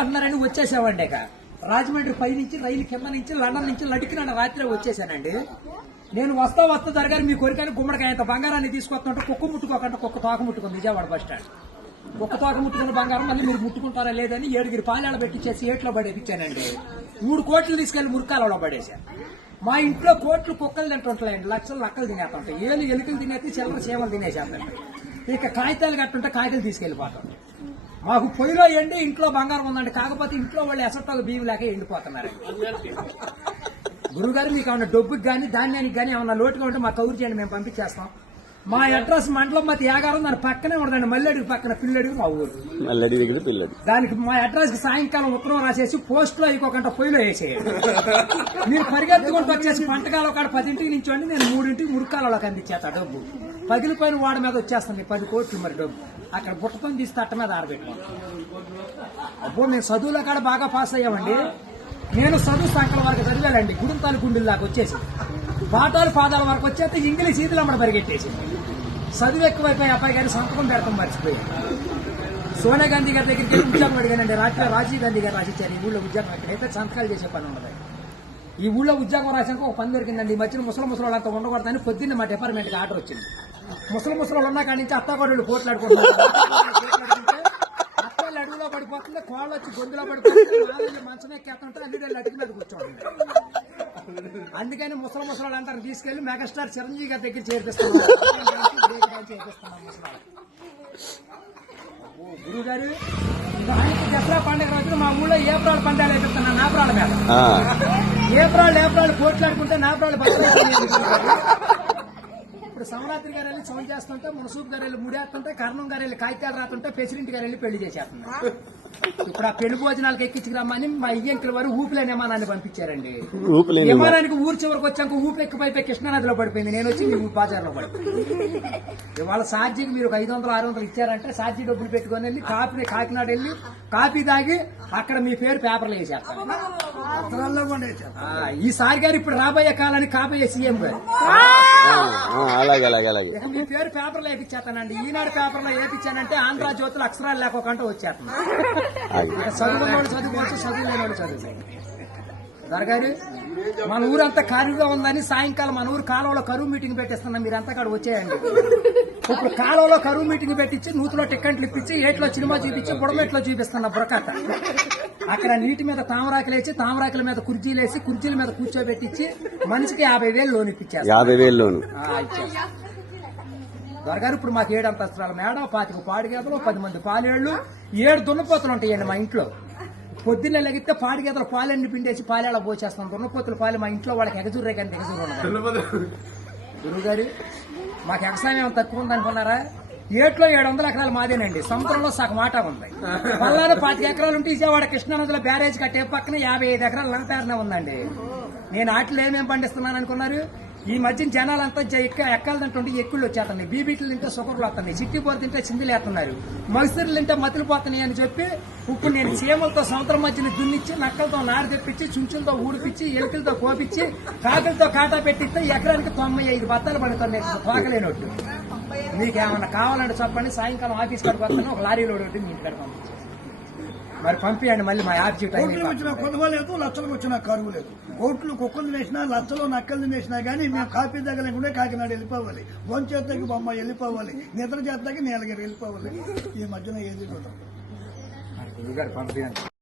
అంటున్నారని వచ్చేసామండి. ఇక రాజమండ్రి పై నుంచి రైలు కింద నుంచి లండన్ నుంచి లడికిన రాత్రి వచ్చేసానండి. నేను వస్తా దొరగారు మీ కోరికని గుమ్మడికాయంత బంగారాన్ని తీసుకొస్తుంటే కుక్క ముట్టుకోకుండా కుక్క తోక ముట్టుకుంది విజయవాడ బస్ స్టాండ్. కుక్క తోక ముట్టుకున్న బంగారం మళ్ళీ మీరు ముట్టుకుంటారా లేదని 7 పాలేళ్ళ పెట్టించేసి ఏట్లో పడేపించానండి. 3 కోట్లు తీసుకెళ్లి మురికాలలో పడేశాను. మా ఇంట్లో కోట్లు కుక్కలు తింటుంటాయండి, లక్షలు లక్కలు తినేస్తుంటాయి, ఎలుకలు తినేసి చిల్లర చీమలు తినేసేస్తాయి. ఇక కాగితాలు కట్టుంటే కాగితాలు తీసుకెళ్లిపోతాం. మాకు పొయ్యిలో ఎండి ఇంట్లో బంగారం ఉందండి, కాకపోతే ఇంట్లో వాళ్ళు ఎసట్టాలు బియ్యం లేక ఎండిపోతున్నారు. గురుగారు మీకు ఏమన్నా డబ్బుకి కానీ ధాన్యానికి కానీ ఏమన్నా లోటుగా ఉంటే మాకు కౌరు చేయండి, మేము పంపించేస్తాం. మా అడ్రస్ మండలం మధ్య యాగారం, దాని పక్కనే ఉండదండి, మల్లెడికి పక్కన పిల్లడికి మా ఊరు. దానికి మా అడ్రస్ కి సాయంకాలం ఉత్తరం రాసేసి పోస్ట్ లో ఇంకొక పొయ్యిలో వేసేయండి. మీరు పరిగెత్తుకుంటూ వచ్చేసి పంటకాలం కాడ 10ంటికి నించోండి, నేను 3ంటికి మురికాలలోకి అందించేస్తా డబ్బు. పగిలిపోయిన వాడి మీద వచ్చేస్తుంది 10 కోట్లు మరి డబ్బు. అక్కడ బుట్టతో తీసి తట్ట మీద ఆరబెట్టాం. అప్పుడు నేను చదువులో కాడ బాగా పాస్ అయ్యామండి. నేను చదువు సంకల వరకు చదివానండి, గుడుంతాలు గుండెల దాకా వచ్చేసి పాఠాలు పాదాల వరకు వచ్చేస్తే ఇంగ్లీష్ ఈదులు అమ్మడ పరిగెట్టేసి చదువు ఎక్కువైపోయి అబ్బాయి గారి సంతకం పెడతాం మర్చిపోయాను. సోనియా గాంధీ గారి దగ్గరికి వెళ్ళి ఉద్యోగం అడిగానండి. రాత్రి రాజీవ్ గాంధీ గారు రాసిచ్చారు ఈ ఊళ్ళో ఉద్యోగం, ఎక్కడైతే సంతకాలు చేసే పని ఉండదు. ఈ ఊళ్ళో ఉద్యోగం రాసాక ఒక పని దొరికిందండి. ఈ మధ్యన ముసలి అంతా ఉండకూడదని పొద్దున్న మా డిపార్ట్మెంట్కి ఆర్డర్ వచ్చింది. ముసలి ఉన్న కాడి నుంచి అత్తాకోడళ్ళు పోట్లాడుకుంటున్నారు. అత్తలు అడుగులో పడిపోతుంది, కోళ్ళు వచ్చి గొంతులో పడిపోతుంది, మంచం ఎక్కేస్తుంటే అన్ని అడుగు మీద కూర్చోండి. అందుకని ముసలి అంటారు తీసుకెళ్లి మెగాస్టార్ చిరంజీవి గారి దగ్గర చేర్పిస్తున్నాం. గురువు గారు దసరా పండుగ రోజున మా ఊళ్ళో ఏప్రాల్ పండుగలు వేపిస్తున్నాను నాపరాల మీద. ఏప్రాల్ పోట్లాడుకుంటే నాపరాలు ఇప్పుడు సమరాత్రి గారు వెళ్ళి సౌండ్ చేస్తుంటే, మునసూపు గారు వెళ్ళి ముడేస్తుంటే, కర్ణం గారు వెళ్ళి కాగితాలు రాస్తుంటే, ప్రెసిడెంట్ గారు వెళ్ళి పెళ్లి చేసేస్తున్నారు. ఇప్పుడు ఆ పెళ్లి భోజనాలకు ఎక్కించుకురమ్మని మా ఇయ్యంకుల వారు ఊపిలేని విమానాన్ని పంపించారండి. విమానానికి ఊరు చివరికి వచ్చాక ఊపి ఎక్కిపోయిపోయి కృష్ణానదిలో పడిపోయింది. నేను వచ్చి మీ బాజార్లో పడిపోయింది. ఇవాళ సార్జీకి మీరు 500-600 ఇచ్చారంటే సార్జీ డబ్బులు పెట్టుకుని వెళ్ళి కాకినాడ వెళ్ళి కాఫీ తాగి అక్కడ మీ పేరు పేపర్లు వేసేస్తారు. ఈసారి గారు ఇప్పుడు రాబోయే కాలానికి కాబోయే సీఎం గారు మీ పేరు పేపర్లో వేపించేస్తానండి. ఈనాడు పేపర్లో వేపించానంటే ఆంధ్ర జ్యోతులు అక్షరాలు లేకోకుండా వచ్చేస్తాను. చదువుకున్నోడు చదువుకోవచ్చు, చదువులేనోడు చదువు. దొరగారు మన ఊరంతా ఖాళీగా ఉందని సాయంకాలం మన ఊరు కాలువలో కరువు మీటింగ్ పెట్టిస్తున్నాం, మీరంతా కాడ వచ్చేయండి. ఇప్పుడు కాలువలో కరువు మీటింగ్ పెట్టించి నూతులో టిక్కెట్లు ఇప్పించి ఏట్లో సినిమా చూపించి బుడమెట్లో చూపిస్తున్నా బురకట్ట. అక్కడ నీటి మీద తామరాకులు వేసి తామరాకుల మీద కుర్చీలు వేసి కుర్చీల మీద కూర్చోబెట్టించి మనిషికి 50,000 లోన్ ఇప్పించారు. 50,000 లోన్ దొరగారు ఇప్పుడు మాకు 7 అంతస్తుల మేడ, 25 పాడిగేదలు, 10 మంది పాలేళ్లు, 7 దున్నపోతులు ఉంటాయండి మా ఇంట్లో. పొద్దున్నే లెగితే పాడిగేదలు పాలన్నీ పిండేసి పాలేళ్ళ పోసేస్తాం. దున్నపోతుల పాలు మా ఇంట్లో వాళ్ళకి ఎగజూరే కానీ ఎగజూరు ఉండదు. గురువు గారు మాకు వ్యవసాయం తక్కువ ఉందనుకున్నారా? ఏట్లో 700 ఎకరాలు మాదేనండి. సముద్రంలో సగం ఆటా ఉంది. పల్లాలో 25 ఎకరాలు ఉంటే విజయవాడ కృష్ణానదిలో బ్యారేజ్ కట్టే పక్కన 55 ఎకరాలు నా పేరునే ఉందండి. నేను ఆటలు ఏమేమి పండిస్తున్నాను అనుకున్నారు? ఈ మధ్య జనాలంతా ఎక్కాలంటుంటే ఎక్కుళ్ళు వచ్చేస్తున్నాయి, బీబీట్లు తింటే షుగర్లు వస్తున్నాయి, చిక్కిపోరు తింటే చిందులు వేస్తున్నారు, మగసిరులు తింటే మతులు పోతున్నాయి అని చెప్పి ఇప్పుడు నేను చీమలతో సముద్రం మధ్యన దున్నిచ్చి, నక్కలతో నారు తెప్పించి, చుంచులతో ఊడిపించి, ఎలుకలతో కోపించి, కాకులతో కాటా పెట్టిస్తే ఎకరానికి 95 బత్తాలు పడుతున్నాయి తోకలేనట్టు. మీకేమన్నా కావాలంటే చెప్పండి, సాయంకాలం ఆఫీస్ కాడికి వస్తాను, ఒక లారీలో ఒకటి మీ ఇంటికాడ పంపించాను. మరి పంపించండి, మళ్ళీ మా ఆఫీస్ వచ్చిన కొనుగోలేదు, లక్షలకు వచ్చిన కరువు లేదు. కోట్లు కుక్కలు వేసినా, లక్షలు నక్కలు వేసినా కానీ మేము కాఫీ దగ్గర కాకినాడ వెళ్ళిపోవాలి, భోంచేతకి బొమ్మ వెళ్ళిపోవాలి, నిద్ర చేతకి నీలగిరి వెళ్ళిపోవాలి. ఈ మధ్యన ఏది చూద్దాం.